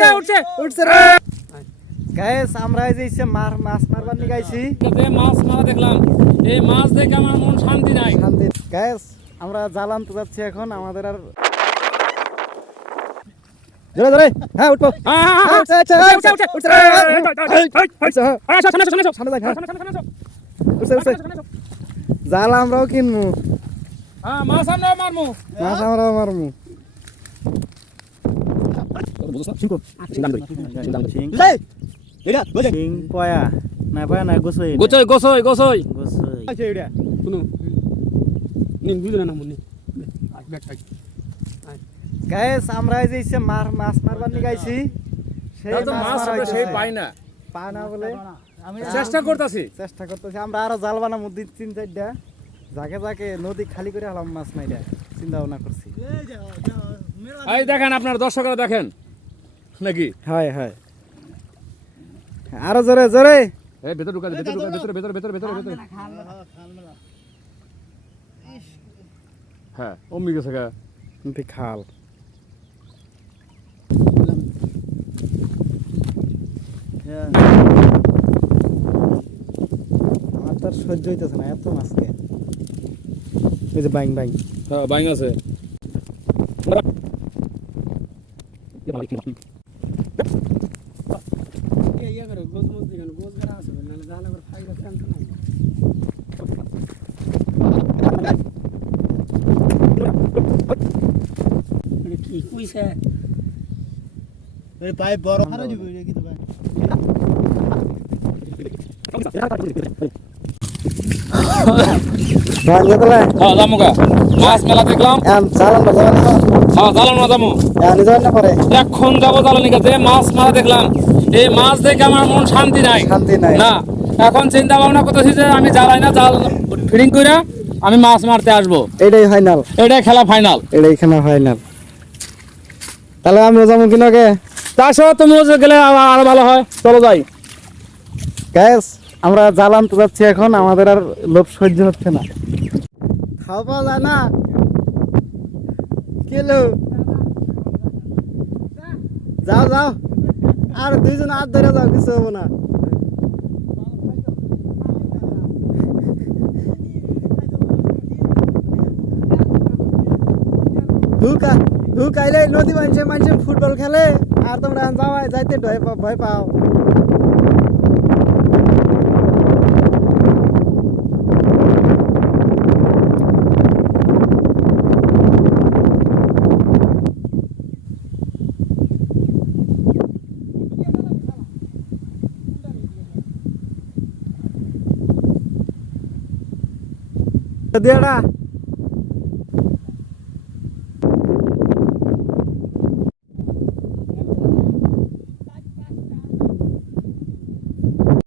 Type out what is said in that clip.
উঠছে উঠছে উঠছে রে গাইস আমরা এই যে ইচ্ছে মাছ মারবার নি গাইছি যে মাছ মারা দেখলাম এই মাছ দেখে আমার মন শান্তি নাই শান্তি গাইস আমরা জাল আনতে যাচ্ছি এখন আমাদের আর জোরে জোরে হ্যাঁ উঠবো উঠছে উঠছে উঠছে উঠছে জাল আমরাও কিনবো মাছ আমরাও মারমু মাছ আমরাও মারমু সিং পয়া না পয়া না গোসই গোছই গোছই গোছই গোসই আচ্ছা এটা শুনো নিন বুঝলে না মুনি ব্যাগ থাক গাইস আমরা এই যে ইচ্ছে মাছ মারবার নি গাইছি সেই তো মাছ আমরা সেই পাই না পায় না বলে আমি চেষ্টা করতেছি আমরা আরো জাল বানাবো দুই তিন চারটা যাকে যাকে নদী খালি করে হলাম মাছ মাইরা চিন্তা ভাবনা করছি এই দেখেন আপনার দর্শকরা দেখেন নাকি হয় হয় আরো জোরে জোরে এই ভেতর ঢুকা ভেতর ঢুকা ভেতর ভেতর ভেতর ভেতর ভেতর হ্যাঁ অম্মি গেছে গা খাল আমার তো আর সহ্য হইতেছে না এত মাছকে ওই যে বাইং বাইং হ্যাঁ বাইং আছে পাইপ বড় মাছ মেলা দেখলাম এখন যাবো জ্বালানি কাছে মাছ মারা দেখলাম এই মাছ দেখে আমার মন শান্তি নাই না এখন চিন্তা ভাবনা করতেছি যে আমি জ্বালাই না জাল ফিডিং করে আমি মাছ মারতে আসবো এটাই ফাইনাল এটাই খেলা ফাইনাল এটাই খেলা ফাইনাল তাহলে আমরা যাবো কিনাকে তার সাথে তুমি গেলে আরো ভালো হয় চলো যাই গ্যাস আমরা জাল আনতে যাচ্ছি এখন আমাদের আর লোভ সহ্য হচ্ছে না খাওয়া পাওয়া যায় না কেলো যাও যাও আর দুইজন হাত ধরে যাও কিছু হবো না হুক আইলে নদী মানুষে ফুটবল খেলে আর তোমরা যাওয়াই যাইতে ভয় পাও দিয়াটা